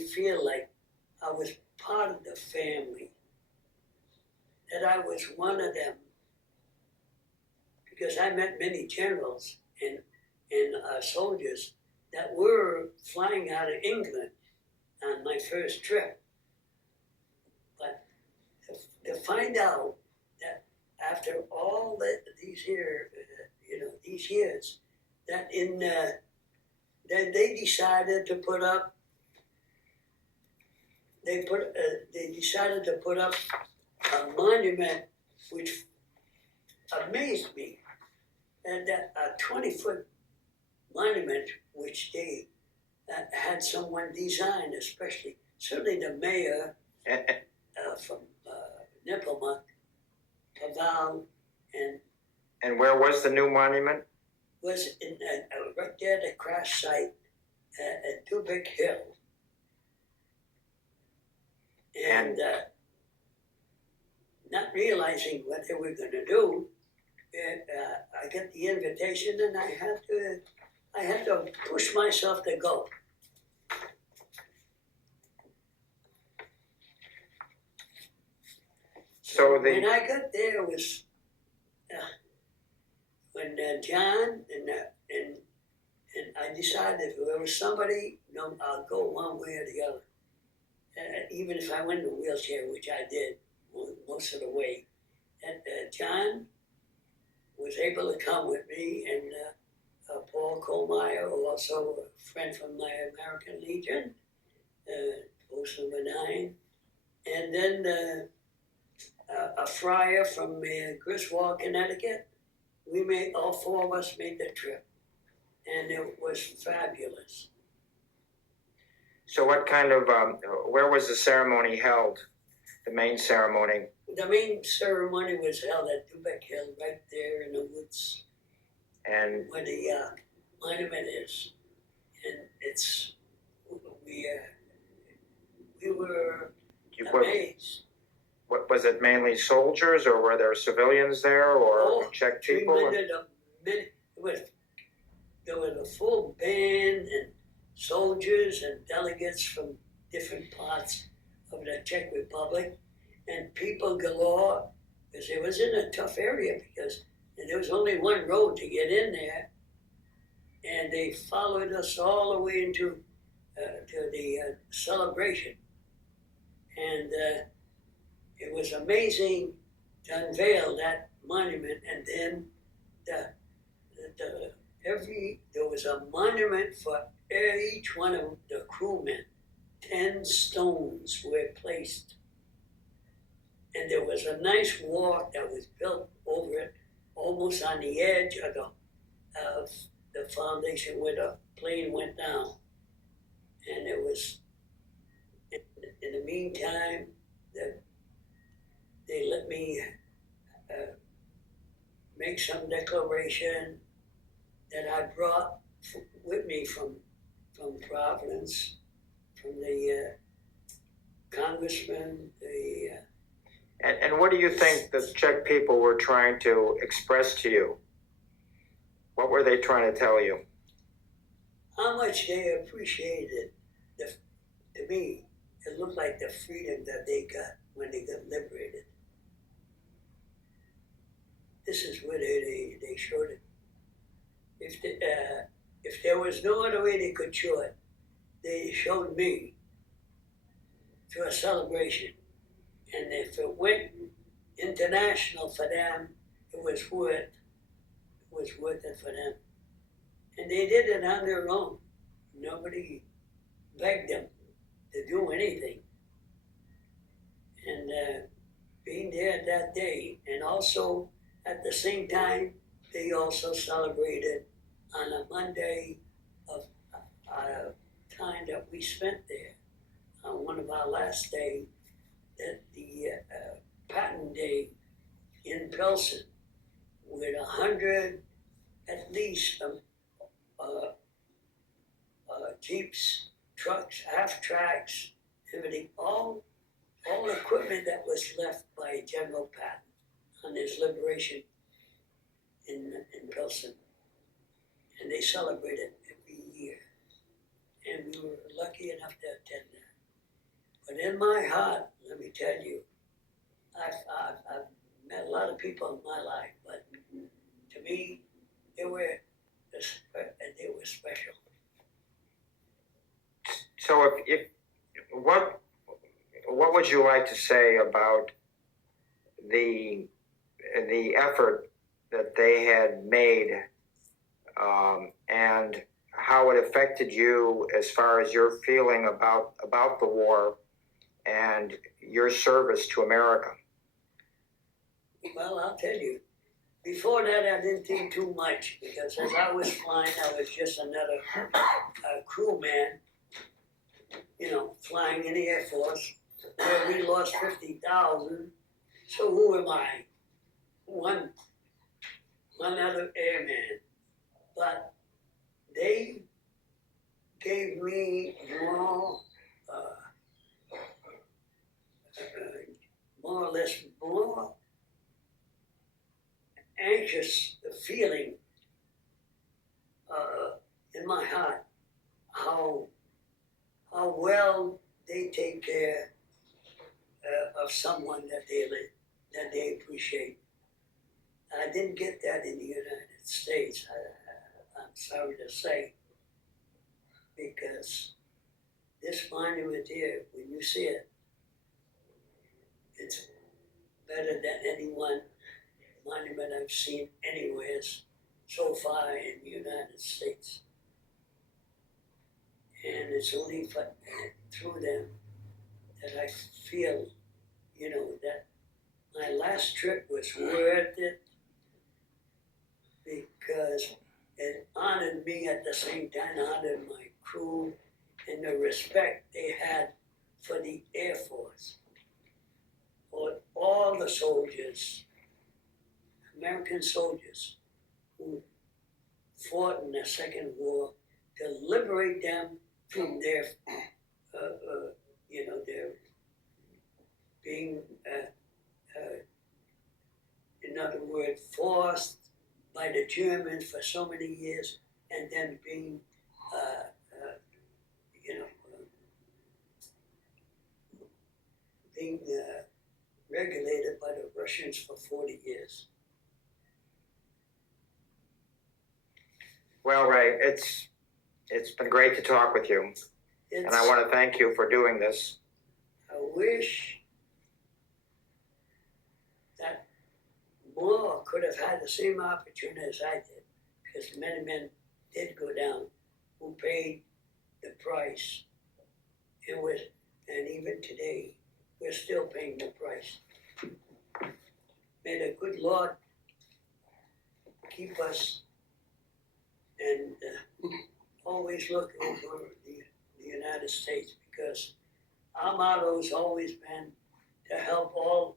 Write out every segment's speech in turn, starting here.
me feel like I was part of the family, that I was one of them, because I met many generals and soldiers that were flying out of England on my first trip. But to find out that after all these years, that then they decided to put up. They decided to put up a monument which amazed me, and that a 20-foot monument which they had someone design, especially certainly the mayor from Nipmuc, Paval, And where was the new monument? was in right there at the crash site at Dubic Hill. And not realizing what they were going to do, I got the invitation, and I had to push myself to go. So when I got there, it was when John and I decided if there was somebody, I'll go one way or the other. Even if I went in a wheelchair, which I did most of the way. And John was able to come with me, and Paul Kohlmeyer, also a friend from my American Legion, post number 9. And then a friar from Griswold, Connecticut. All 4 of us made the trip, and it was fabulous. So what kind of, where was the ceremony held, the main ceremony? The main ceremony was held at Dubic Hill, right there in the woods, and where the monument is. And we were amazed. What was it, mainly soldiers, or were there civilians there, or Czech people? There was a full band and soldiers and delegates from different parts of the Czech Republic, and people galore, because it was in a tough area, because there was only one road to get in there, and they followed us all the way into to the celebration. And it was amazing to unveil that monument, and then there was a monument for each one of the crewmen. 10 stones were placed, and there was a nice walk that was built over it, almost on the edge of the foundation where the plane went down. And it was, in the meantime, they let me make some declaration that I brought with me from Providence, from the congressman, And what do you think the Czech people were trying to express to you? What were they trying to tell you? How much they appreciated, to me, it looked like the freedom that they got when they got liberated. This is where they showed it. If there was no other way they could show it, they showed me through a celebration. And if it went international for them, it was worth it for them. And they did it on their own. Nobody begged them to do anything. And being there that day, and also at the same time, they also celebrated on a Monday of time that we spent there, on one of our last days, at the Patent Day in Pilsen, with 100, at least, jeeps, trucks, half-tracks, everything, all equipment that was left by General Patton on his liberation in Pilsen. And they celebrate it every year. And we were lucky enough to attend that. in my heart, let me tell you, I've met a lot of people in my life, but to me, they were special. So if what would you like to say about the effort that they had made, and how it affected you as far as your feeling about the war and your service to America? Well, I'll tell you. Before that, I didn't think too much because as I was flying, I was just another crewman, flying in the Air Force, where we lost 50,000. So who am I? One other airman. But they gave me more or less, more anxious feeling in my heart how well they take care of someone that they appreciate. I didn't get that in the United States. I'm sorry to say, because this monument here, when you see it, it's better than any one monument I've seen anywhere so far in the United States. And it's only through them that I feel, that my last trip was worth it, because it honored me at the same time, honored my crew and the respect they had for the Air Force, for all the soldiers, American soldiers who fought in the Second War to liberate them from their, their being, in other words, forced by the Germans for so many years, and then being, being regulated by the Russians for 40 years. Well, Ray, it's been great to talk with you, and I want to thank you for doing this. I wish that more could have had the same opportunity as I did, because many men did go down who paid the price. And even today, we're still paying the price. May the good Lord keep us and always look over the United States, because our motto has always been to help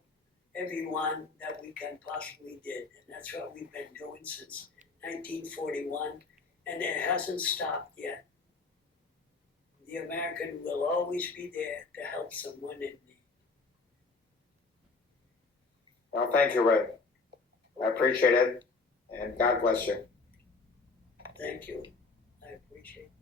everyone that we can possibly did. And that's what we've been doing since 1941, and it hasn't stopped yet. The American will always be there to help someone in need. Well, thank you, Ray. I appreciate it, and God bless you. Thank you. I appreciate it.